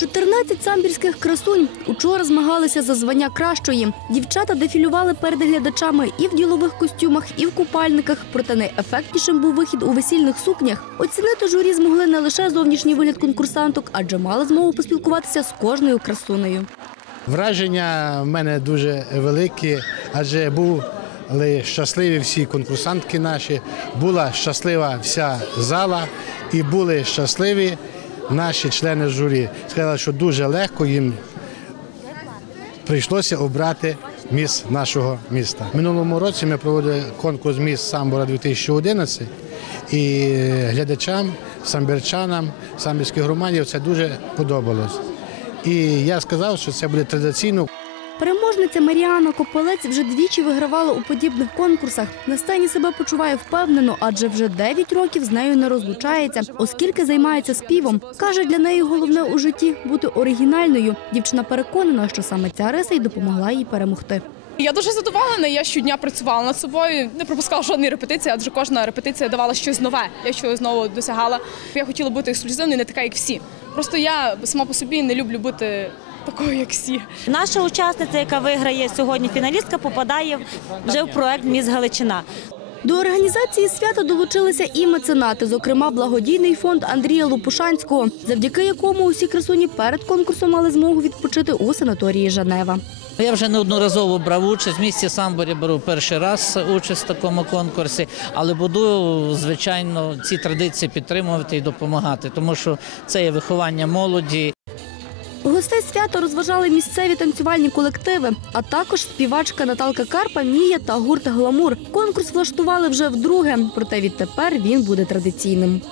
14 самбірських красунь учора змагалися за звання кращої. Дівчата дефілювали перед глядачами і в ділових костюмах, і в купальниках. Проте найефектнішим був вихід у весільних сукнях. Оцінити журі змогли не лише зовнішній вигляд конкурсанток, адже мали змогу поспілкуватися з кожною красунею. Враження в мене дуже великі, адже були щасливі всі конкурсантки наші, була щаслива вся зала і були щасливі наші члени журі. Сказали, що дуже легко їм прийшлося обрати міс нашого міста. Минулому році ми проводили конкурс міст Самбора 2011 і глядачам, самбірчанам, самбірських громадів це дуже подобалось. І я сказав, що це буде традиційно. Переможниця Маріана Копелець вже двічі вигравала у подібних конкурсах. На сцені себе почуває впевнено, адже вже 9 років з нею не розлучається, оскільки займається співом. Каже, для неї головне у житті бути оригінальною. Дівчина переконана, що саме ця риса й допомогла їй перемогти. Я дуже задоволена. Я щодня працювала над собою, не пропускала жодної репетиції, адже кожна репетиція давала щось нове. Я щось знову досягала. Я хотіла бути ексклюзивною, не така, як всі. Просто я сама по собі не люблю бути такою, як всі. Наша учасниця, яка виграє сьогодні фіналістка, попадає вже в проект Міс Галичина. До організації свята долучилися і меценати, зокрема благодійний фонд Андрія Лопушанського, завдяки якому усі красуні перед конкурсом мали змогу відпочити у санаторії Женева. Я вже неодноразово брав участь. В місті Самборі беру перший раз участь в такому конкурсі, але буду, звичайно, ці традиції підтримувати і допомагати, тому що це є виховання молоді. Гостей свята розважали місцеві танцювальні колективи, а також співачка Наталка Карпа, Мія та гурт Гламур. Конкурс влаштували вже вдруге, проте відтепер він буде традиційним.